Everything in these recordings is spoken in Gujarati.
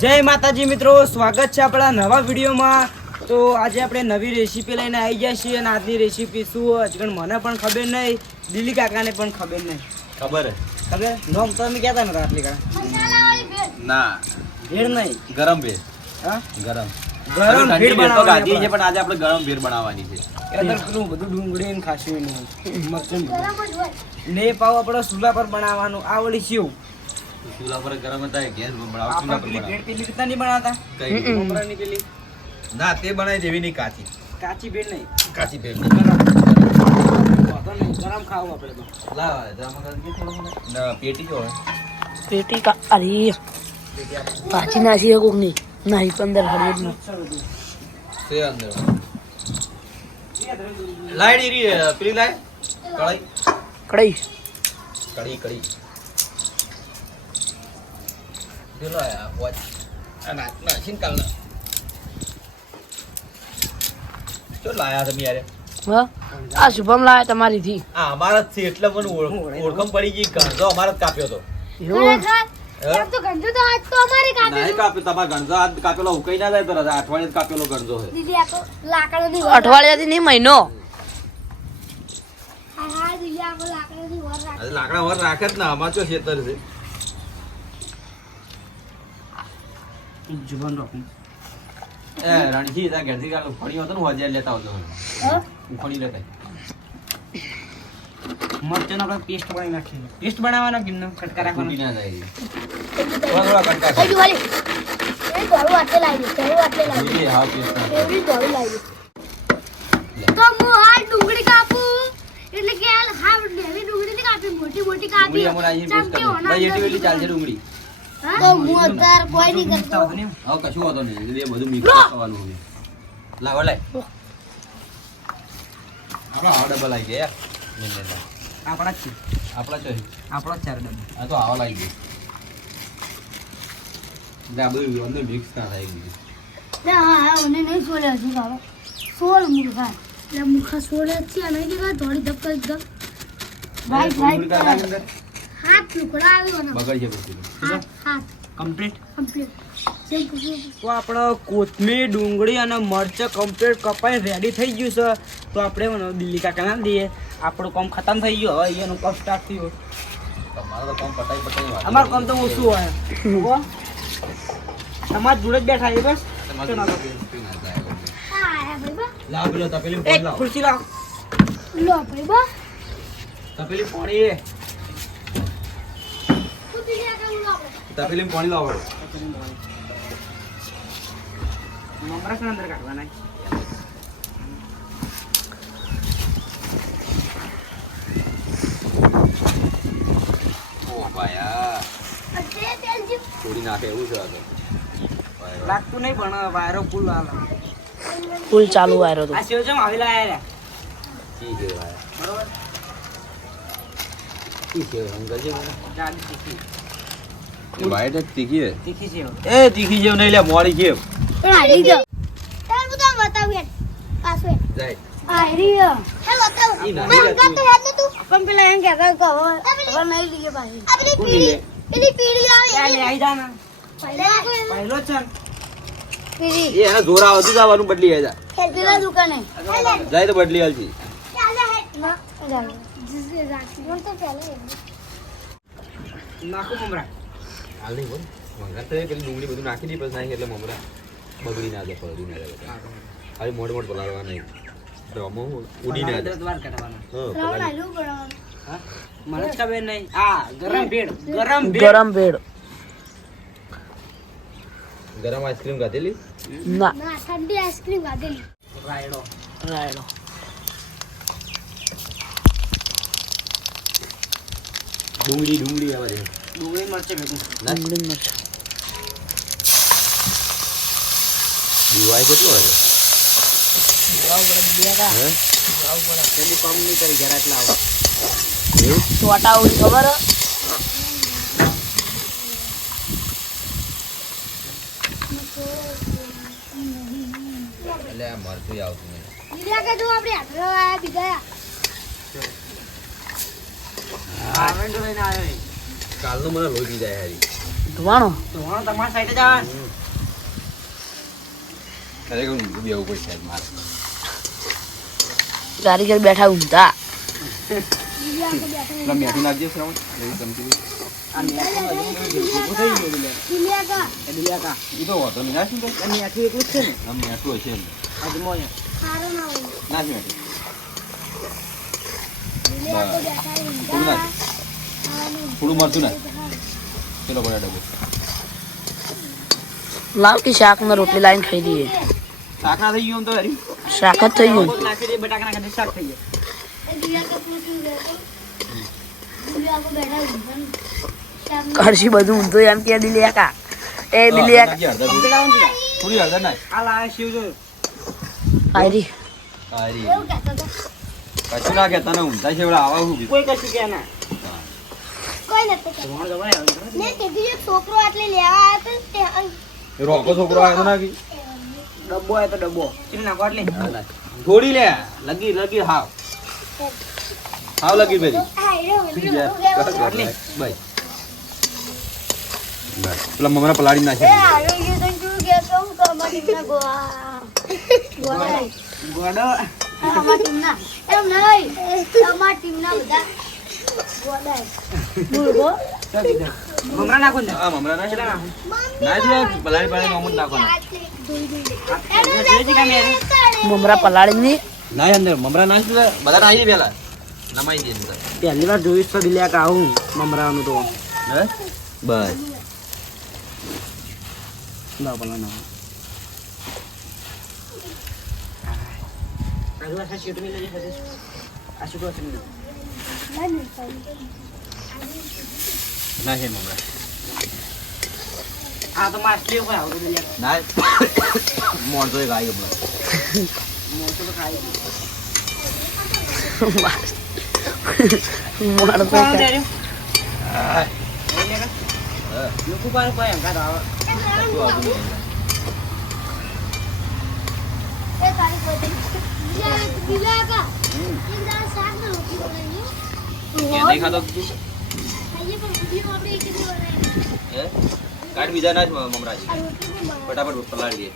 જય માતાજી મિત્રો, સ્વાગત છે આપણા નવા વિડીયોમાં। તો આજે આપણે નવી રેસીપી લઈને આવી ગયા છીએ અને આજની રેસીપી શું હજુ મને પણ ખબર નહીં, દિલ્હી કાકાને પણ ખબર નહીં। ખબર નોમ તો તમે કહેતા નતા આટલી કાકા ના ભેળ નહીં, ગરમ ભેળ। હા ગરમ ભેળ તો ગાધી છે પણ આજે આપણે ગરમ ભેળ બનાવવાની છે। એટલે પેલું બધું ડુંગળી ને ખાસી મરચું ને પાવ આપણે ચૂલા પર બનાવવાનું। આ વળી સેવ ચૂલા પર ગરમ હતા ગેસ બનાવ ચૂલા પર પેલી ભેળ પેલી રીતના નહીં બનાવતા કઈ મમરાની પેલી ના તે બનાવી દેવી નહીં કાચી કાચી ભેળ નહીં, કાચી ભેળ ગરમ ખાવું આપણે તો। લાવ ના પેટી જો પેટી કા અરે પાછી નાસી કોક ની નહીં 15 હરિયત નો છે અંદર લાઈડ રી પેલી લાઈ કઢાઈ કઢાઈ કઢી પેલો આયા વોચ ના સિંકાલ ના તો લાયા તમે યાર હા આ શુભમ લાયા તમારી થી આ અમારા જ છે એટલે મને ઓળખમ પડી ગઈ ગણજો અમારા જ કાપ્યો તો એવું નહીં કાપ્યો તમારા ગણજો હાથ કાપેલો ઉકઈ ના જાય તો અઠવાડિયે કાપેલો ગણજો છે અઠવાડિયાથી નહીં મહિનો લાકડા વર રાખે જ ના અમાર ચો ખેતર છે જુબાન રાખું એ રણજી તા ઘરથી કાલ ફળી હતો ને હજાર લેતા આવતો ઉખડી લેતા મરચાંનો આપણે પેસ્ટ બનાવી નાખીએ। પેસ્ટ બનાવવાનો કે કટકા રાખવાનો ફૂટી ના જાય થોડા કટકા કરી જોઈએ હાવ પેસ્ટ ડુંગળી અમર આઈ પેસ્ટ કરી ભાઈ એટી વેલી ચાલશે ડુંગળી હવે કશું વાતો નહીં એ બધું મિક્સ કરવાનું હવે લાવ લાય આપણા આવા ડબલ આવી ગયા આપણા જ છે, આપણા ચોઈ આપણો જ 4 ડબ્બા। આ તો આવા લાગી ગયું આ બધું અંદર મિક્સ ના થાય ગયું બગડ છે પછી કમ્પ્લીટ તો આપણે કોથમીર ડુંગળી અને મરચાં કમ્પ્લીટ કપાઈ રેડી થઈ ગયું છે। તો આપણે દિલ્હી કાકા ના દઈએ, આપણું કામ ખતમ થઈ ગયું, હવે એનું કામ સ્ટાર્ટ થયું। તમારો તો કામ પટાઈ વાત અમારું કામ તો ઓછું હોય, તમારા જોડે જ બેઠા છે બસ। લાવ પેલો તપેલી એક પાણી લાવ ખુરશી લાવ, તપેલી પાણી તપેલી પાણી લાવ મમરા છે અંદર કાઢવાના। ઓ ભાયા થોડી નાખે એવું છે આ તો લાગતું નહીં પણ વાયરો ફૂલ હાલ ફૂલ ચાલુ આવ્યો તો આ સેવ છે આવેલા આયા ઠીક છે ભાઈ બરોબર ઠીક છે અંગલ છે જાડી તીખી એ વાઈટ જ તીખી છે તીખી સેવ એ તીખી જેવ નહીં લે મોડી છે જાય પણ પેલા એમ કહેતા આવી જા ને પહેલો જ છે એ એના જોર આવતું જવાનું બદલી જાય જાય તો બદલી હાલજી નાખું મમરા હાલ નહીં બોલ મંગા તો પેલી ડુંગળી બધું નાખી દી પછી નાખી એટલે મમરા બગડી ના જાય પડી ના જાય ખાલી મોડ મોડ પલાળવા નહીં રમો ઉડી ના જાય દ્વાર કાઢવાના। હા મને જ ખબર નહીં। આ ગરમ ભેળ, ગરમ ભેળ ગરમ ભેળ ગરમ આઈસ્ક્રીમ ખાધેલી ના રાયડો રાયડો ડુંગળી આવે છે ડુંગળી મરચે ભેગું ડુંગળી મરચ દીવાય કેટલો હોય હે પેલું કામ નહીં કરી જરા એટલે આવો એવું ચોટા ઉડી ખબર હે? એટલે આ મરચું આવતું નહીં આવેન્ડો લઈને આવ્યો કાલનું મને લોહી પી જાય હારી ધોવાણો તો તમારી સાઈડે જ આવે ખરેખર ઊંઘું બેવું પડશે આજ મારે. કારીગર બેઠા ઊંઘતા. પેલા મેથી નાખજે શ્રાવણ. એવી ચમચી. આ મેઠું હજુ ભેગું થઈ ગયું દિલિયા. એ દિલિયા કા ઈ તો વાંધો નહીં. નાખી દે. એ મેઠું એકલું જ છે ને આમ મેઠું હશે એમ. અજમો એ. નાખી મેઠું. થોડું નાખ. થોડું મરચું નાખ. ચલો બડા ડબ્બો. લાવ કે શાક ને રોટલી લાઈન ખાઈ દઈએ. શાકના થઈ ગયું આમ તો યારી. શાક જ થઈ ગયું. નાખી દે બટાકા નાખી દે શાક થઈ જાય. કરશી બધું ઊંધું એમ કે દિલિયા કા. એ દિલિયા કા. નાખજે હળદર થોડી. થોડી હળદર નાખ. આ લાયા શિવ જો આયરી. હારી. કશું ના કહેતા ને ઊંધા છે એવડા આવા હું કીધું. કોઈ કશું કે ના છોકરો આટલે લેવા આવ્યો તો એ રોકો છોકરો આવ્યો તો નાખી. ડબ્બો આવ્યો તો ડબ્બો ચીલ નાખો એટલે થોડી લે. લગી લગી હાવ. હાવ લગી પેલી. બસ. પેલા મમરા પલાળી નાખે. ગોડો મમરા નાખો ને હા મમરા નાખે. નાખો નાખી પલાળી પલાળી મમરા નાખવાના. મમરા પલાળી ની. ના અંદર મમરા નાખી દે. બધા નાખી દે પેલા. નમાઈ દે અંદર. પહેલી વાર જોઈશ તો દિલ્યા કા આવું મમરાનું તો હે બસ. લાવ પેલા ના આજુ આ શીટ મે લેજે સદેશ આ શીટ છે ને નાખે મમરા. આ તો માછલી હોય આવું દિલ્યા ના મોણ તો એક આવી હમણાં. મોટો તો ખાઈ મારો તો કોણ દે કા- રહ્યો લોકો પર કોઈ એમ કા આવે નહીં ખાતો તું? હે? કાઢ બીજા નાખ મમરા છે. ફટાફટ પલાળી દે.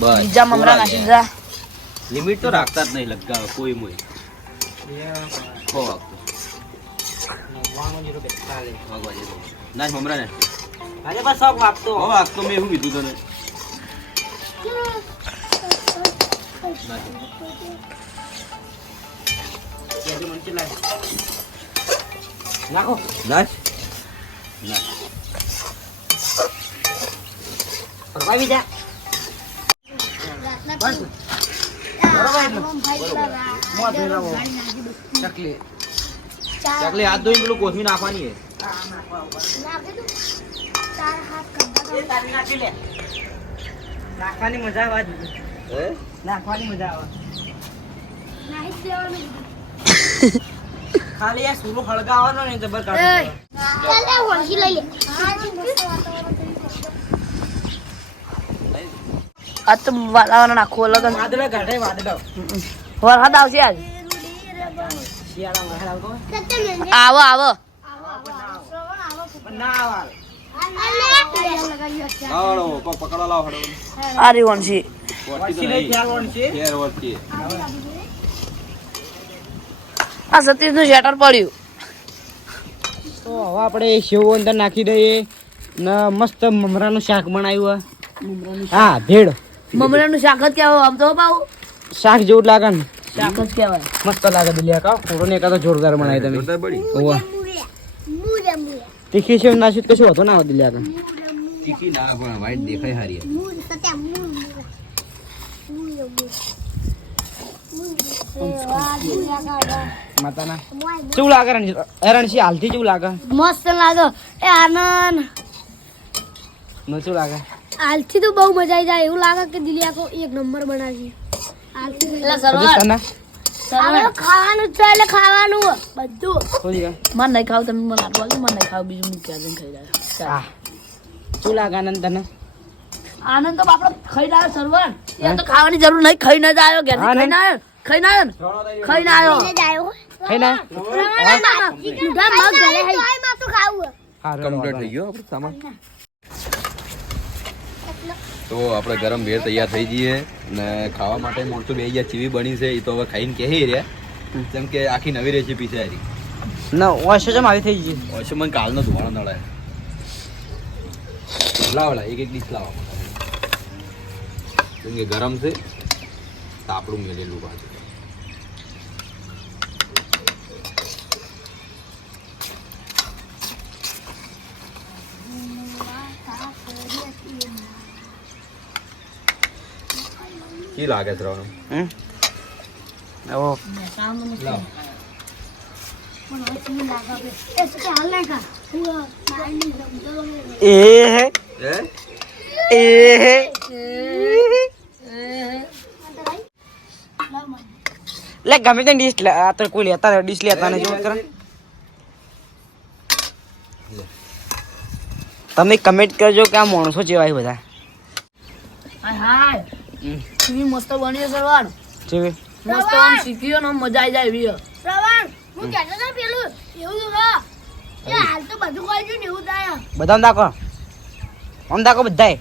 બસ. બીજા મમરા નાખી દીધા. લિમિટ તો રાખતા જ નહીં લગાવ કોઈ મોય. ખો વાગતો. વાગવા દે. નાખ મમરા ને. અરે બસ શોખ વાપતો હો વાગતો મેં શું કીધું તને? નાખ. કેજો મન ચલાય નાખો નાખ. નાખ. પરવાઈ જા બસ મોત મેલાવો ચકલી ચાકલી હાથ ધોઈને પેલું કોથમી નાખવાની હે. એ તારી નાખી લે નાખવાની મજા આવે હે? નાખવાની મજા આવે ખાલી આ સુરો હળગાવવાનો ને જબર કાઢો આ તો વાળાવાળા નાખવું અલગ જ. વાદળા કાઢે વાદળા વરસાદ આવશે આજ. શિયાળામાં વરસાદ આવતો હોય આવો આવો. પણ ના આવે લાવો પકડો લાવો હડો. આ રી વંશી. વળતી તો વળતી નહીં, નહીં. ખ્યાલ વળતી છે. ઘેર વળતી. આ સતીશ નું શેટર પડ્યું. તો હવે આપણે સેવ અંદર નાખી દઈએ ને મસ્ત મમરાનું શાક બનાવ્યું હા ભેળ મમરાનું શાક જ કહેવાય આમ તો બાઉ. શાક જેવું જ લાગે ને શાક જ કહેવાય. મસ્ત લાગે દિલિયા કા થોડો ને એકાદો જોરદાર બનાવી તમે જોરદાર પડી. ઓવા તીખી સેવ નાસી તો કશું હતો ના દિલિયા કા તીખી ના પણ વાઈટ દેખાય હારી. માતાના કેવું લાગે રણસી હાલથી કેવું લાગે મસ્ત લાગે એ આનંદ ન શું લાગે હાલથી તો બહુ મજા આવી જાય એવું લાગે કે દિલિયા કો એક નંબર બનાવી એટલે સરવણ તને આપણે ખાવાનું છે એટલે ખાવાનું બધું થોડી વાર મને નહીં ખાવ તમે મને આપો મને નહીં ખાવ બીજું મૂકી આવીને ખાઈ જાય. હા શું લાગે આનંદ તને આનંદ તો આપણે ખાઈ જાય સરવણ. એ તો ખાવાની જરૂર નહીં. ખાઈ ન જાય ઘેર હા, ખાઈ ના આવ્યો ખાઈ ના આવ્યો ને? ખાઈ ના આવ્યો. ખાઈ ના સીધા મગ ઘરે હઈ. કમ્પ્લીટ થઈ ગયો આપણો સામાન. તો આપણે ગરમ ભેળ તૈયાર થઈ જઈએ ને ખાવા માટે મોટું બે ગયા ચીવી બની છે એ તો હવે ખાઈને કહી રહ્યા જેમ કે આખી નવી રેસીપી છે આરી ના ઓછો જમ આવી થઈ ગઈ ઓછો મને કાલનો ધોવાણો નળાય લાવડા એક ડીશ લાવવા કેમ કે ગરમ છે તાપડું મેલેલું પાછું કી લાગે છે રાવણ ઓ લાવ એ હે હે એ હે લે ગમે તે ડીશ લે આ તો કોઈ લેતા ડીશ લેતા ને જો કરે તમે કમેન્ટ કરજો કે આ માણસો જેવા બધા હાય હાય ચીવી મસ્ત બની છે સરવાળ જેવી મસ્ત આમ શીખ્યો ને મજા આવી જાય એવી શ્રવણ હું કહેતો તો પેલું એવું તો એ હાલ તો બધું કોઈ ગયું ને એવું થાય બધા દાખો આમ દાખો બધાય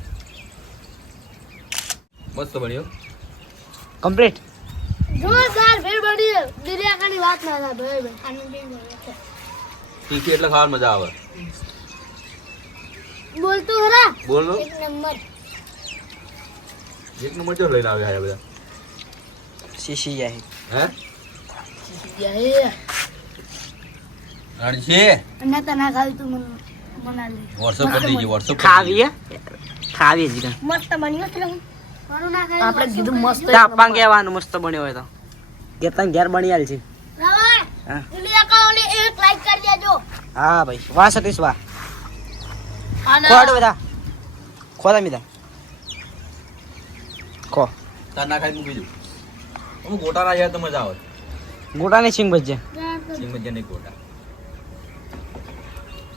મસ્ત બન્યો કમ્પ્લીટ જોરદાર ફેર બની દિલિયાકાની વાત ના થાય ભાઈ આનંદ તીખી એટલે ખાવાની મજા આવે બોલતું હરા બોલો એક નંબર એક નંબર ચો લઈને આવ્યા આ બધા શીશી જાય હે રાણી છે અને તને ખાવી તું મના લે વોટ્સઅપ કરી દીજે વોટ્સઅપ ખાવીએ ખાવીએ જીગન મસ્ત બન્યો છે મારું ના ખાય આપણે કીધું મસ્ત તાપા કહેવાનું મસ્ત બન્યો હોય તો કે તને ઘેર બની આલ છે શ્રવણ હા દિલિયાકા ઓલે એક લાઈક કરી દેજો હા ભાઈ વાહ સતીશ વાહ અને ખોડ બધા ખોદા મીધા ખો તાર ના ખાઈ મૂકી દઉં હું ગોટા ના જાય તો મજા આવે ગોટાની સિંગ ભજ્જે સિંગ મજા નહીં ગોટા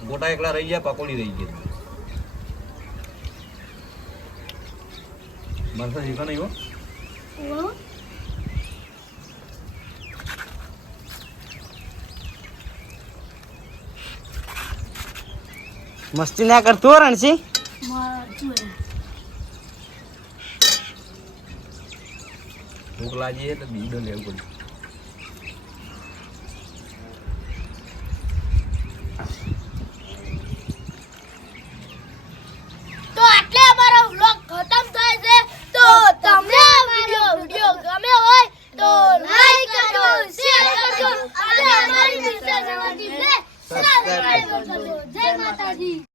ગોટા એકલા રહી ગયા પકોડી રહી ગઈ મરસા શીખો નહીં હો મસ્તી ના કરતું રણસી ભૂખ લાગી એટલે બીજો લેવું પડ્યું તો આટલે અમારો વ્લોગ ખતમ થાય છે તો તમને આ વિડિયો ગમે હોય તો લાઈક કરજો શેર કરજો અને અમારી મિસ્ટર જવાથી સબસ્ક્રાઇબ કરજો જય માતાજી